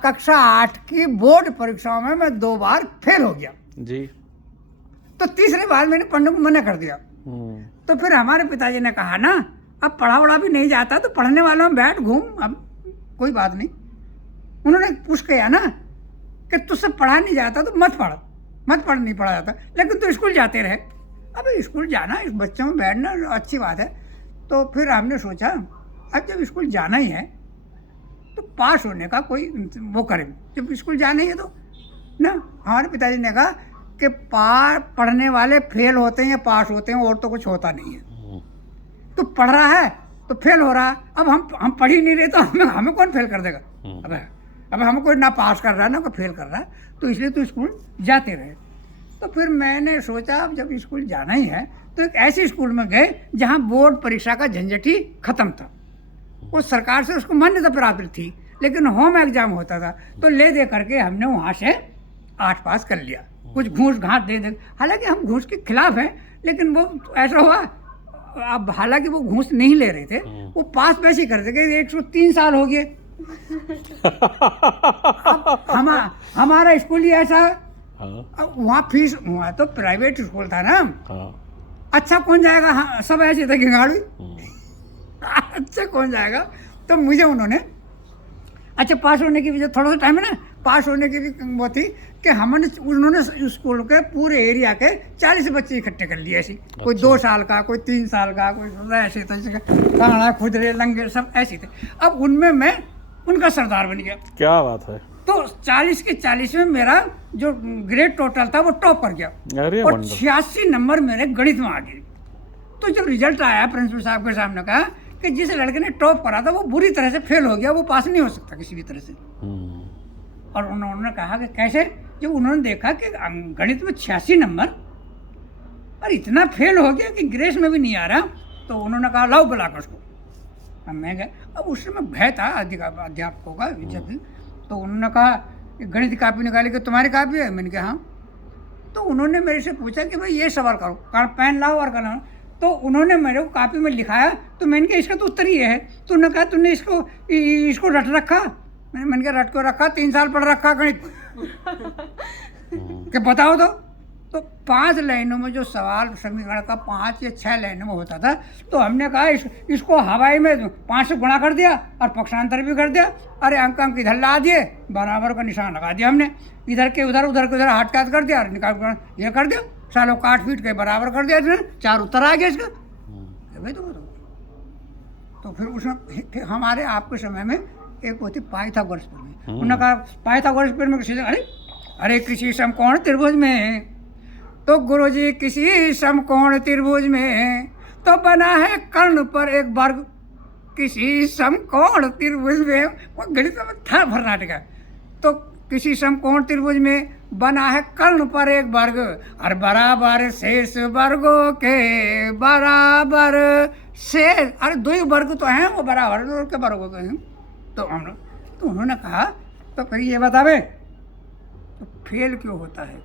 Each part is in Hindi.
कक्षा 8 की बोर्ड परीक्षाओं में मैं 2 बार फेल हो गया जी। तो तीसरी बार मैंने पढ़ने को मना कर दिया। तो फिर हमारे पिताजी ने कहा ना, अब पढ़ा वढ़ा भी नहीं जाता तो पढ़ने वालों में बैठ घूम, अब कोई बात नहीं। उन्होंने पूछ किया ना कि तुझसे पढ़ा नहीं जाता तो मत पढ़, नहीं पढ़ा जाता, लेकिन तू स्कूल जाते रहे। अब स्कूल जाना, इस बच्चों में बैठना अच्छी बात है। तो फिर हमने सोचा अब जब स्कूल जाना ही है तो पास होने का कोई वो करें। जब स्कूल जाना ही है तो ना, हमारे पिताजी ने कहा कि पढ़ने वाले फेल होते हैं या पास होते हैं, और तो कुछ होता नहीं है। तो पढ़ रहा है तो फेल हो रहा है, अब हम पढ़ ही नहीं रहे तो हमें कौन फेल कर देगा। अब हमें कोई ना पास कर रहा है ना कोई फेल कर रहा है, तो इसलिए तो स्कूल जाते रहे। तो फिर मैंने सोचा अब जब स्कूल जाना ही है तो एक ऐसे स्कूल में गए जहाँ बोर्ड परीक्षा का झंझट ही खत्म था। वो सरकार से उसको मान्यता प्राप्त थी, लेकिन होम एग्जाम होता था। तो ले दे करके हमने वहाँ से 8 पास कर लिया, कुछ घूस घास दे। हालांकि हम घूस के खिलाफ हैं, लेकिन वो ऐसा हुआ, अब हालांकि वो घूस नहीं ले रहे थे, वो पास वैसे ही करते कि 103 साल हो गए। हमारा स्कूल ही ऐसा। अब वहाँ फीस, वहाँ तो प्राइवेट स्कूल था ना। अच्छा कौन जाएगा, हाँ सब ऐसे थे गिंगाड़ू। अच्छा कौन जाएगा। तो मुझे उन्होंने, अच्छा पास होने की भी जो थोड़ा सा टाइम है ना, पास होने की भी वो थी कि उन्होंने स्कूल के पूरे एरिया के 40 बच्चे इकट्ठे कर लिए ऐसे। कोई 2 साल का, कोई 3 साल का, कोई ऐसे कांगड़ा खुदरे लंगे सब ऐसे थे। अब उनमें मैं उनका सरदार बन गया। क्या बात है। तो 40 के 40 में मेरा जो ग्रेड टोटल था वो टॉप कर गया, और 86 नंबर मेरे गणित में आ गए। तो जब रिजल्ट आया प्रिंसिपल साहब के सामने कहा कि जिस लड़के ने टॉप करा था वो बुरी तरह से फेल हो गया, वो पास नहीं हो सकता किसी भी तरह से। और उन्होंने कहा कि कैसे। जब उन्होंने देखा कि गणित में 86 नंबर और इतना फेल हो गया कि ग्रेस में भी नहीं आ रहा, तो उन्होंने कहा लाओ बुलाकर उसको। अब मैं गया, अब उस समय भय था अध्यापकों का जब, तो उन्होंने कहा कि गणित की कापी निकाली कि तुम्हारी कापी है। मैंने कहा हाँ। तो उन्होंने मेरे से पूछा कि भाई ये सवाल करो, पेन लाओ और कलम। तो उन्होंने मेरे को कापी में लिखाया, तो मैंने कहा इसका तो उत्तर ही है। तो उन्होंने कहा तुमने इसको रट रखा। मैंने कहा रट को रखा, 3 साल पढ़ रखा गणित। कि बताओ तो 5 लाइनों में जो सवाल समीकरण का 5 या 6 लाइनों में होता था, तो हमने कहा इसको हवाई में 5 से गुणा कर दिया और पक्षांतर भी कर दिया। अरे अंक इधर ला दिए, बराबर का निशान लगा दिया हमने, इधर के उधर हाथ काट कर दिया और निकाल ये कर दिया, सालों काट पीट के बराबर कर दिया, 4 उत्तर आ गया इसका। भाई तो फिर उसमें हमारे आपके समय में एक होती पाइथागोरस प्रमेय। उन्होंने कहा पाइथागोरस प्रमेय अरे किसी समकोण त्रिभुज में, तो गुरुजी किसी समकोण त्रिभुज में तो बना है कर्ण पर एक वर्ग, किसी समकोण त्रिभुज में, वो गणित में था भरनाटिका। तो किसी समकोण त्रिभुज में बना है कर्ण पर एक वर्ग, और बराबर शेष वर्गों के बराबर शेष, अरे 2 वर्ग तो हैं, वो बराबर के वर्गों के हैं। तो उन्होंने कहा तो फिर ये बतावे तो फेल क्यों होता है।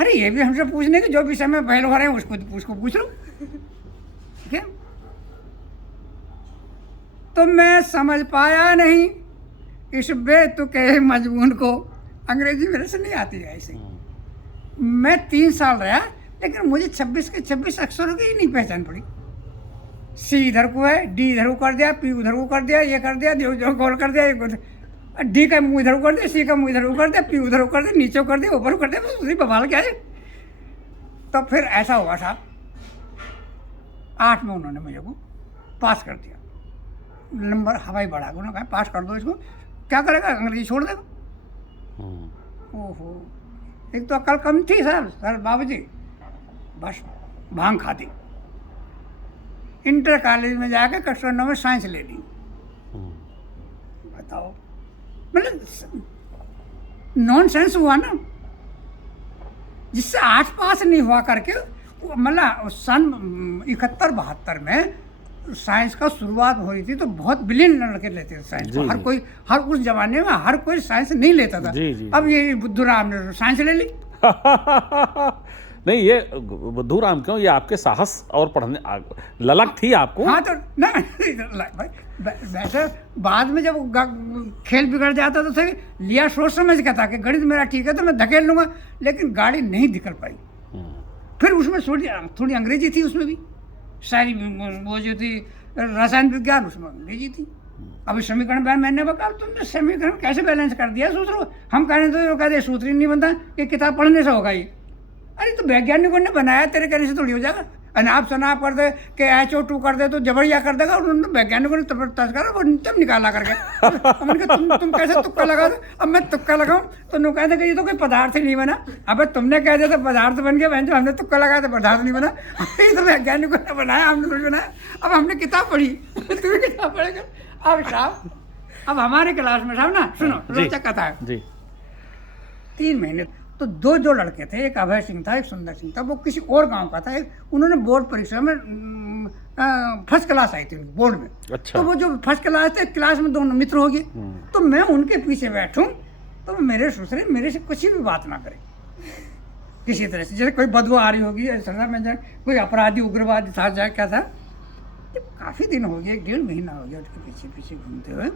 अरे ये भी हमसे पूछने की, जो विषय में फेल हो रहे हैं उसको पूछ लो। ठीक है। तो मैं समझ पाया नहीं इस बेतुके मजमून को। अंग्रेजी मेरे से नहीं आती है ऐसे। मैं 3 साल रहा, लेकिन मुझे 26 के 26 अक्षरों की ही नहीं पहचान पड़ी। सी इधर को है, डी इधर को कर दिया, पी उधर को कर दिया, ये कर दिया, जो गोल कर दिया, डी का मुंह इधर को कर दिया, सी का मुंह इधर को कर दिया, पी उधर को कर दिया, नीचे को कर दिया, ऊपर को कर दिया, बस उसी बवाल क्या है। तो फिर ऐसा हुआ साहब, 8 में उन्होंने मुझे को पास कर दिया, नंबर हवाई बढ़ा के उन्होंने कहा पास कर दो इसको, क्या करेगा अंग्रेजी छोड़ देगा। ओहो, एक तो अकल कम थी सर बाबूजी, बस भांग खाती। इंटर कॉलेज में जाके कक्षा 9 में साइंस ले ली। बताओ, मतलब नॉनसेंस हुआ ना, जिससे 8 पास नहीं हुआ करके। मतलब सन 71-72 में साइंस का शुरुआत हो रही थी, तो बहुत बिलियन लड़के लेते थे साइंस को। हर उस जमाने में हर कोई साइंस नहीं लेता था। अब ये बुद्धू राम ने साइंस ले ली। नहीं, ये बुद्धूराम क्यों, ये आपके साहस और पढ़ने ललक थी आपको। हाँ तो ना भाई, वैसे बाद में जब खेल बिगड़ जाता तो सही लिया सोच समझ के था कि गणित मेरा ठीक है तो मैं धकेल लूंगा, लेकिन गाड़ी नहीं निकल पाई। फिर उसमें थोड़ी अंग्रेजी थी, उसमें भी सारी वो जो थी रसायन विज्ञान, उसमें अंग्रेजी थी। अभी समीकरण बैन मैंने कहा तुमने समीकरण कैसे बैलेंस कर दिया सूत्र, हम कहने तो कहते सूत्र ही नहीं बनता कि किताब पढ़ने से होगा ये। अरे तो वैज्ञानिकों ने बनाया, तेरे कहने से थोड़ी हो जाएगा। अनाप शनाप कर दे कि HO2 कर दे तो जबरिया कर देगा, उन्होंने वैज्ञानिकों ने तस्करा वो तब निकाला करके। तुम कैसे तुक्का लगा दो, अब मैं तुक्का लगाऊं तो नु कहते कि ये तो कोई पदार्थ ही नहीं बना। अब तुमने कह दिया तो पदार्थ बन गया, जो हमने तुक्का लगाया तो पदार्थ नहीं बना। ये तो वैज्ञानिकों ने बनाया, हमने थोड़ी बनाया। अब हमने किताब पढ़ी, तू भी किताब पढ़ेगा। अब साहब, अब हमारे क्लास में साहब ना सुनो रोचक कथा है जी। 3 महीने तो दो लड़के थे, एक अभय सिंह था, एक सुंदर सिंह था। वो किसी और गांव का था। उन्होंने बोर्ड परीक्षा में फर्स्ट क्लास आई थी बोर्ड में। अच्छा। तो वो जो फर्स्ट क्लास थे, क्लास में दोनों मित्र हो गए। तो मैं उनके पीछे बैठूं तो मेरे ससुरे मेरे से कुछ भी बात ना करे किसी तरह से, जैसे कोई बदबू आ रही होगी, मैं कोई अपराधी उग्रवादी था जाए क्या था। जब काफ़ी दिन हो गए, 1.5 महीना हो गया उसके पीछे पीछे घूमते हुए,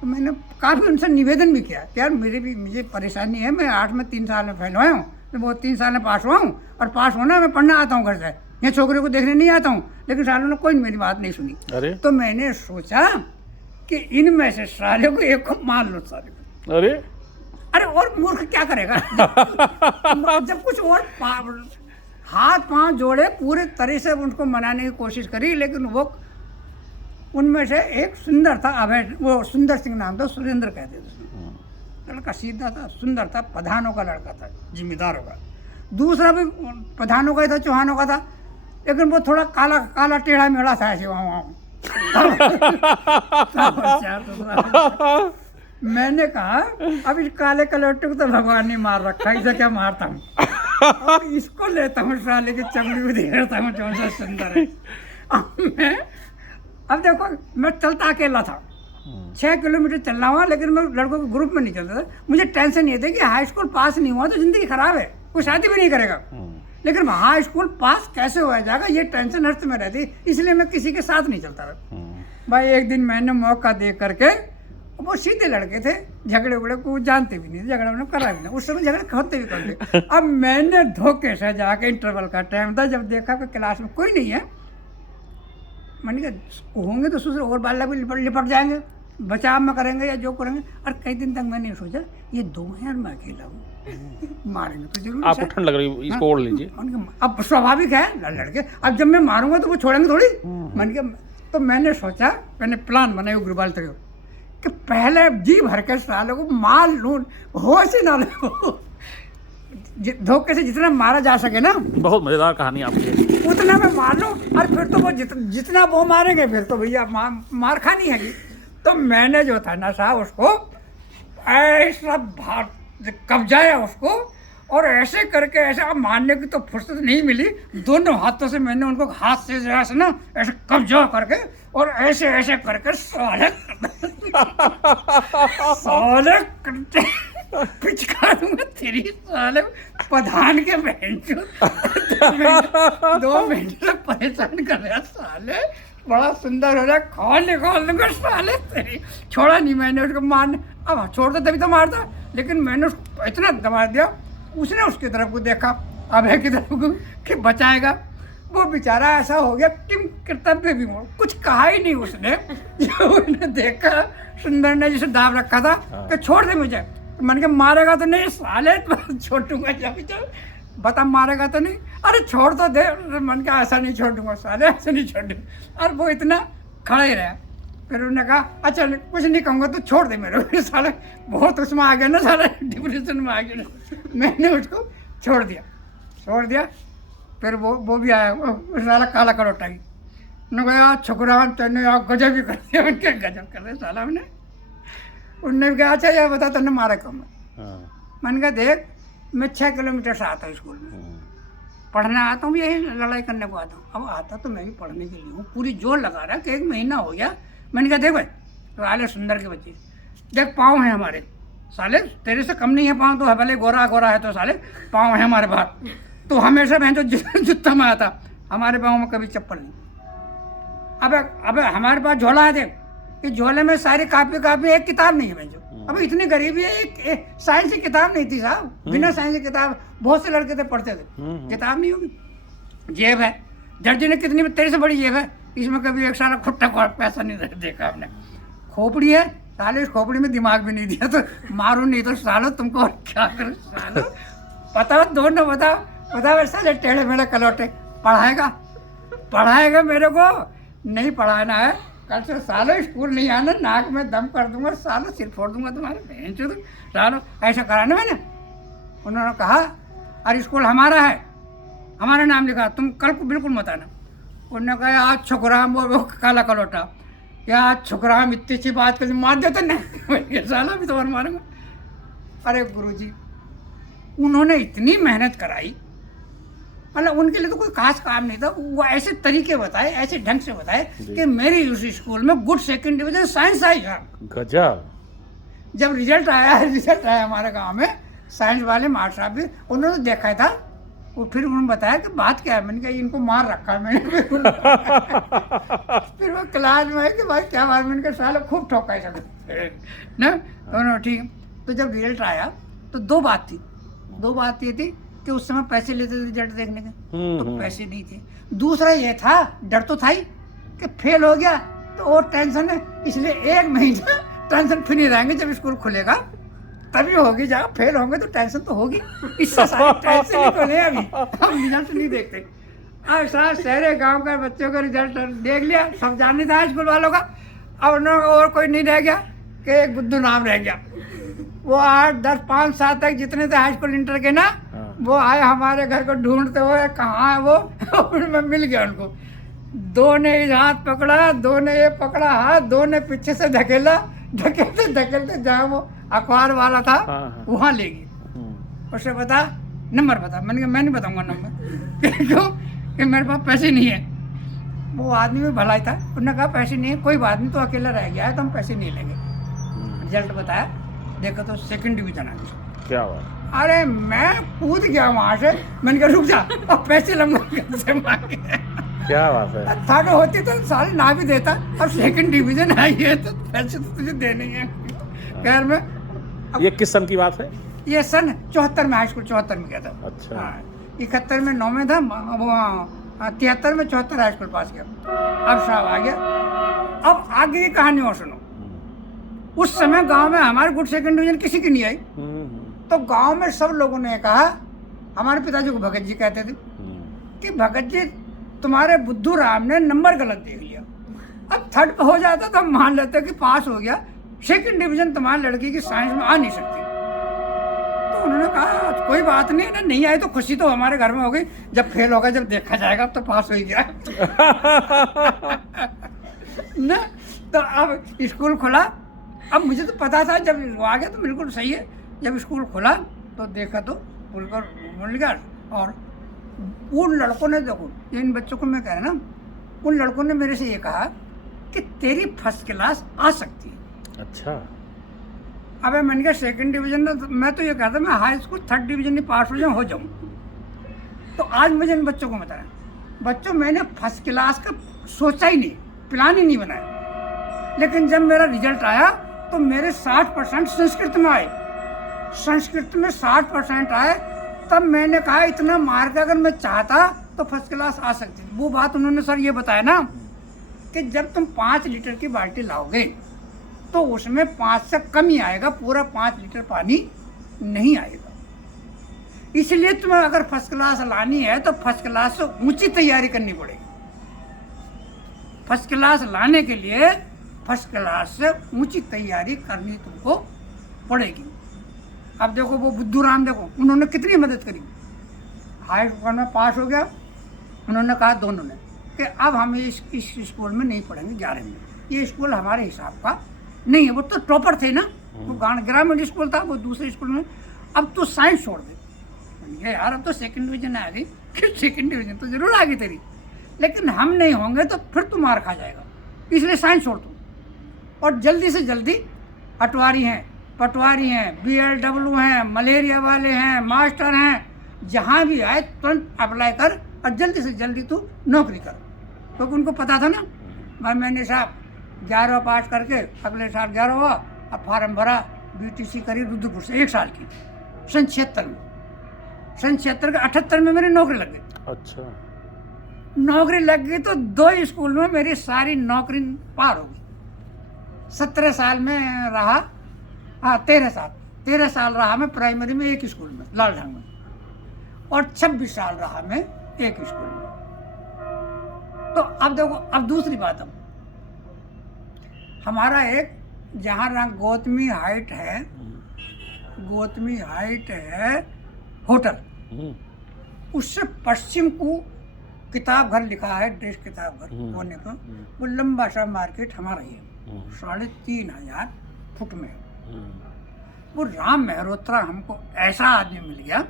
तो मैंने काफ़ी उनसे निवेदन भी किया कि यार मुझे परेशानी है, मैं 8 में 3 साल में फेल हुआ हूँ, तो वो 3 साल में पास हुआ हूँ, और पास होना मैं पढ़ना आता हूँ घर से, यहाँ छोकरे को देखने नहीं आता हूँ। लेकिन सालों ने कोई मेरी बात नहीं सुनी। अरे तो मैंने सोचा कि इनमें से साले को एक को मार लो साले को। अरे और मूर्ख क्या करेगा जब कुछ और हाथ पांव जोड़े पूरे तरह से उनको मनाने की कोशिश करी, लेकिन वो उनमें से एक सुंदर था, अभय, वो सुंदर सिंह नाम था, सुरेंद्र कहते थे। लड़का सीधा था, सुंदर था, प्रधानों का लड़का था, जिम्मेदारों का। दूसरा भी प्रधानों का ही था, चौहानों का था, लेकिन वो थोड़ा काला काला टेढ़ा मेढ़ा था ऐसे वहाँ। मैंने कहा अब इस काले कलौटे को तो भगवान ने मार रखा है, इसे क्या मारता हूँ, और इसको लेता हूँ, साले की चमड़ी में धेरता हूँ, जो सा सुंदर है। अब देखो मैं चलता अकेला था, 6 किलोमीटर चलना हुआ, लेकिन मैं लड़कों के ग्रुप में नहीं चलता था। मुझे टेंशन ये थी कि हाई स्कूल पास नहीं हुआ तो जिंदगी खराब है, कोई शादी भी नहीं करेगा, लेकिन हाई स्कूल पास कैसे हो जाएगा ये टेंशन हर्ष में रहती, इसलिए मैं किसी के साथ नहीं चलता था। भाई एक दिन मैंने मौका दे करके, वो सीधे लड़के थे, झगड़े उगड़े को जानते भी नहीं, झगड़ा उन्हें करा भी नहीं, उस समय झगड़े होते भी करते। अब मैंने धोखे से जाके, इंटरवल का टाइम था, जब देखा कि क्लास में कोई नहीं है, मैंने कहा होंगे तो दूसरे और बाला भी लिपट जाएंगे, बचाव में करेंगे या जो करेंगे। और कई दिन तक मैंने सोचा ये 2 हैं और मैं अकेला हूँ, मारेंगे तो जरूर। आपको ठंड लग रही है, इसको ओढ़ लीजिए। अब स्वाभाविक है लड़के, अब जब मैं मारूंगा तो वो छोड़ेंगे थोड़ी। मैंने कहा, तो मैंने सोचा, मैंने प्लान बनाया उग्रवाल तक कि पहले जी भर के सालों को मार लूं, होश ही ना लो, धोखे से जितना मारा जा सके ना। बहुत मजेदार कहानी आपकी, उतना मैं मार लूं, और फिर तो वो जितना वो मारेंगे फिर तो भैया मार खानी है। तो मैंने जो था नशा उसको ऐसा कब्जाया उसको, और ऐसे करके ऐसे, अब मारने की तो फुर्सत नहीं मिली, दोनों हाथों से मैंने उनको हाथ से ऐसे ना ऐसे कब्जा करके और ऐसे ऐसे करके साले पिचका दूंगा तेरी साले प्रधान के बहन चो 2 महीने से परेशान कर रहा साले, बड़ा सुंदर हो रहा है, खोल दूंगा साले तेरी। छोड़ा नहीं मैंने उसको मारने, अब छोड़ता तभी तो मारता, लेकिन मैंने उसको इतना दबा दिया, उसने उसकी तरफ को देखा, अभय की तरफ को कि बचाएगा, वो बेचारा ऐसा हो गया कि कर्तव्य भी कुछ कहा ही नहीं उसने। जो उसने देखा सुंदर ने जिसे दाब रखा था कि छोड़ दे मुझे, तो मैंने कहा मारेगा तो नहीं साले, छोड़ूंगा जब बता मारेगा तो नहीं, अरे छोड़ तो दे। मैंने कहा ऐसा नहीं छोड़ूंगा साले, ऐसा नहीं छोड़ूंगा। और वो इतना खड़ा ही रहा। फिर उन्होंने कहा अच्छा कुछ नहीं कहूँगा तो छोड़ दे मेरे, साले बहुत उसमें आ गया ना, साले डिप्रेशन में आ गया ना। मैंने उसको छोड़ दिया। फिर वो भी आया, साला काला करोटा ही उन्होंने कहा छुकरान तेने यार गजब ही कर दिया। उनके गजब कर रहे साला उन्हें। उनने कहा अच्छा यार बता तेने मारा कम। मैंने कहा देख मैं 6 किलोमीटर से आता हूँ स्कूल में, पढ़ने आता हूँ, यही लड़ाई करने को आता हूँ। अब आता तो मैं भी पढ़ने के लिए हूँ, पूरी जोर लगा रहा कि 1 महीना हो गया। मैंने कहा देख भाई साले सुंदर के बच्चे देख, पाँव हैं हमारे, साले तेरे से कम नहीं है पाँव, तो है भले गोरा है तो साले पाँव है हमारे बाहर। तो हमेशा मैं जो जूता में आता, हमारे पाँव में कभी चप्पल नहीं। अब हमारे पास झोला है देख, इस झोले में सारी कापी एक किताब नहीं है भैंजो। अब इतनी गरीबी है, एक साइंस की किताब नहीं थी साहब, बिना साइंस की किताब बहुत से लड़के थे पढ़ते थे, किताब नहीं होगी। जेब है, जर्जी ने कितनी तेरे से बड़ी जेब है, इसमें कभी एक सारा खुट्टा पैसा नहीं देखा आपने। खोपड़ी है, साले इस खोपड़ी में दिमाग भी नहीं दिया तो मारो नहीं तो सालो तुमको और क्या करो सालो। बताओ दोनों बताओ साले टेढ़े मेढ़े कलौटे, पढ़ाएगा मेरे को नहीं पढ़ाना है, कल से सालो स्कूल नहीं आना, नाक में दम कर दूंगा सालो, सिर फोड़ दूंगा तुम्हारे बहन चोद सालो। ऐसा करा ना मैंने। उन्होंने कहा अरे स्कूल हमारा है, हमारा नाम लिखा, तुम कल को बिल्कुल मत आना। उन्होंने कहा आज छुकराम, वो काला कलौटा, या छुकराम इतनी सी बात कर मार देते ना साला भी तो मारूंगा। अरे गुरुजी उन्होंने इतनी मेहनत कराई, मतलब उनके लिए तो कोई खास काम नहीं था, वो ऐसे तरीके बताए, ऐसे ढंग से बताए कि मेरी उस स्कूल में गुड सेकंड डिवीजन साइंस आई। गजब। जब रिजल्ट आया हमारे गांव में, साइंस वाले मास्टर साहब भी उन्होंने देखा था, वो फिर उन्होंने बताया कि बात क्या है। मैंने कहा इनको मार रखा है मैंने फिर वो क्लास में है कि भाई क्या बात, मैंने कहा साला खूब ठोका है ना। दोनों ठीक। तो जब रिजल्ट आया तो दो बात ये थी कि उस समय पैसे लेते थे रिजल्ट देखने के, तो पैसे नहीं थे। दूसरा ये था, डर तो था ही कि फेल हो गया तो और टेंशन है, इसलिए 1 महीना टेंशन फ्री रहेंगे, जब स्कूल खुलेगा तभी होगी, जहाँ फेल होंगे तो टेंशन तो होगी, इससे सारी टेंशन ही तो नहीं। अभी हम रिजल्ट नहीं देखते। अब सारे गांव के बच्चों का रिजल्ट देख लिया, सब जानने था स्कूल वालों का। अब उन्होंने और कोई नहीं रह गया कि एक बुद्धू नाम रह गया। वो 8, 10, 5, 7 तक जितने थे हाई स्कूल इंटर के ना, वो आए हमारे घर को ढूंढते हुए, कहाँ है वो उनमें मिल गया उनको। दो ने इस हाथ पकड़ा, दो ने ये पकड़ा हाथ, दो ने पीछे से धकेलते जहाँ वो अखबार वाला था वहाँ ले गई। उससे बता नंबर बता। मैंने कहा मैं नहीं बताऊंगा नंबर क्यों कि मेरे पास पैसे नहीं है। वो आदमी भी भलाई था, उन्होंने कहा पैसे नहीं है, कोई बात नहीं, तो अकेला रह गया है तो हम पैसे नहीं लेंगे। रिजल्ट बताया, देखो तो सेकंड डिवीजन आ गया। क्या बात। अरे मैं कूद गया वहां से, मैंने कहा रुक जा, अब पैसे लूंगा से मांगे। क्या बात है। थर्ड होती तो साल ना भी देता, अब सेकंड डिवीजन आई है तो पैसे तो तुझे देने ही है। खैर में ये किस सन की बात है? ये सन 74 में, हाई स्कूल 74 में गया था। अच्छा। 71 में 9 में था, वो 73 में 74 हाई स्कूल पास किया। अब साहब आ गया। अब आगे की कहानी और सुनो। उस समय गांव में हमारे गुड सेकंड डिवीजन किसी की नहीं आई, तो गांव में सब लोगों ने कहा, हमारे पिताजी को भगत जी कहते थे कि भगत जी तुम्हारे बुद्धू राम ने नंबर गलत देख लिया। अब थर्ड पे हो जाता तो हम मान लेते कि पास हो गया, सेकंड डिवीजन तुम्हारी लड़की की साइंस में आ नहीं सकती। तो उन्होंने कहा कोई बात नहीं ना, नहीं आई तो खुशी तो हमारे घर में हो गई, जब फेल होगा जब देखा जाएगा, अब तो पास हो ही गया ना। तो अब स्कूल खुला, अब मुझे तो पता था जब वो आ गया तो बिल्कुल सही है। जब स्कूल खुला तो देखा तो बिल्कुल मिल गया। और उन लड़कों ने, देखो इन बच्चों को मैं कह रहा ना, उन लड़कों ने मेरे से ये कहा कि तेरी फर्स्ट क्लास आ सकती है। अच्छा। अबे मैंने कहा सेकंड डिवीजन में, मैं तो ये कहता मैं हाई स्कूल थर्ड डिवीजन में पास हो जाऊँ। तो आज मुझे इन बच्चों को बताया, बच्चों मैंने फर्स्ट क्लास का सोचा ही नहीं, प्लान ही नहीं बनाया। लेकिन जब मेरा रिजल्ट आया तो मेरे 60% संस्कृत में आए, संस्कृत में 60% आए। तब मैंने कहा इतना मार्क अगर मैं चाहता तो फर्स्ट क्लास आ सकती। वो बात उन्होंने सर ये बताया ना कि जब तुम 5 लीटर की बाल्टी लाओगे तो उसमें 5 से कम ही आएगा, पूरा 5 लीटर पानी नहीं आएगा। इसलिए तुम्हें अगर फर्स्ट क्लास लानी है तो फर्स्ट क्लास से ऊंची तैयारी करनी पड़ेगी। फर्स्ट क्लास लाने के लिए फर्स्ट क्लास से ऊंची तैयारी करनी तुमको पड़ेगी। अब देखो वो बुद्धू राम, देखो उन्होंने कितनी मदद करी। हाई स्कूल में पास हो गया, उन्होंने कहा दोनों ने कि अब हम इस स्कूल में नहीं पढ़ेंगे 11 में, ये स्कूल हमारे हिसाब का नहीं है। वो तो टॉपर थे ना, वो ग्रामीण स्कूल था, वो दूसरे स्कूल में, अब तो साइंस छोड़ दे। यार अब तो सेकंड डिवीजन आ गई, फिर सेकंड डिवीजन तो जरूर आ गई तेरी, लेकिन हम नहीं होंगे तो फिर तू मार खा जाएगा, इसलिए साइंस छोड़ दो। और जल्दी से जल्दी अटवारी हैं, पटवारी हैं, BLW हैं, मलेरिया वाले हैं, मास्टर हैं, जहाँ भी आए तुरंत अप्लाई कर और जल्दी से जल्दी तू नौकरी कर, क्योंकि उनको पता था ना भाई मैंने साहब 11 पास करके अगले साल 11 हुआ, अब फार्म भरा, बीटीसी करी रुद्रपुर से 1 साल की, सन 76 में। सन 76 के 78 में मेरी नौकरी लग गई। अच्छा। नौकरी लग गई तो 2 स्कूल में मेरी सारी नौकरी पार हो गई। 17 साल में रहा, हाँ 13 साल रहा मैं प्राइमरी में एक स्कूल में लालढंग में, और 26 साल रहा मैं एक स्कूल में। तो अब देखो, अब दूसरी बात, अब हमारा एक जहाँ गौतमी हाइट है, गौतमी हाइट है होटल, उससे पश्चिम को किताब घर लिखा है, ड्रेस किताब घर होने को, वो लंबा सा मार्केट हमारा ही है, 3500 फुट में। वो राम मेहरोत्रा हमको ऐसा आदमी मिल गया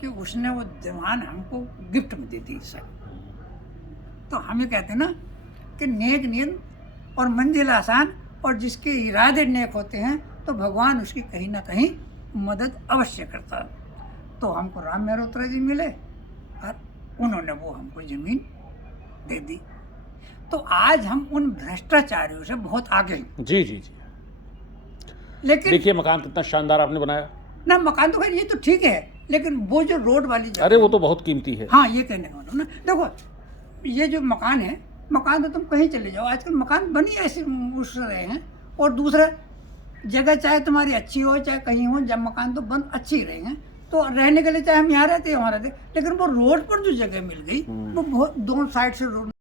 कि उसने वो दीवान हमको गिफ्ट में दे दी सर। तो हम ये कहते हैं ना कि नेक नीयत और मंजिल आसान, और जिसके इरादे नेक होते हैं तो भगवान उसकी कहीं ना कहीं मदद अवश्य करता है। तो हमको राम मेहरोत्रा जी मिले और उन्होंने वो हमको ज़मीन दे दी। तो आज हम उन भ्रष्टाचारियों से बहुत आगे हैं। जी जी जी। लेकिन देखिए मकान कितना शानदार आपने बनाया ना, मकान तो खैर ये तो ठीक है, लेकिन वो जो रोड वाली जगह, अरे वो तो बहुत कीमती है। हाँ ये कहने का मतलब ना, देखो ये जो मकान है, मकान तो तुम कहीं चले जाओ आजकल मकान बनी ऐसे उस रहे हैं, और दूसरा जगह चाहे तुम्हारी अच्छी हो चाहे कहीं हो, जब मकान तो बन अच्छी ही रहेंगे, तो रहने के लिए चाहे हम यहाँ रहते हैं वहाँ रहते, लेकिन वो रोड पर जो जगह मिल गई वो बहुत दोनों साइड से रोड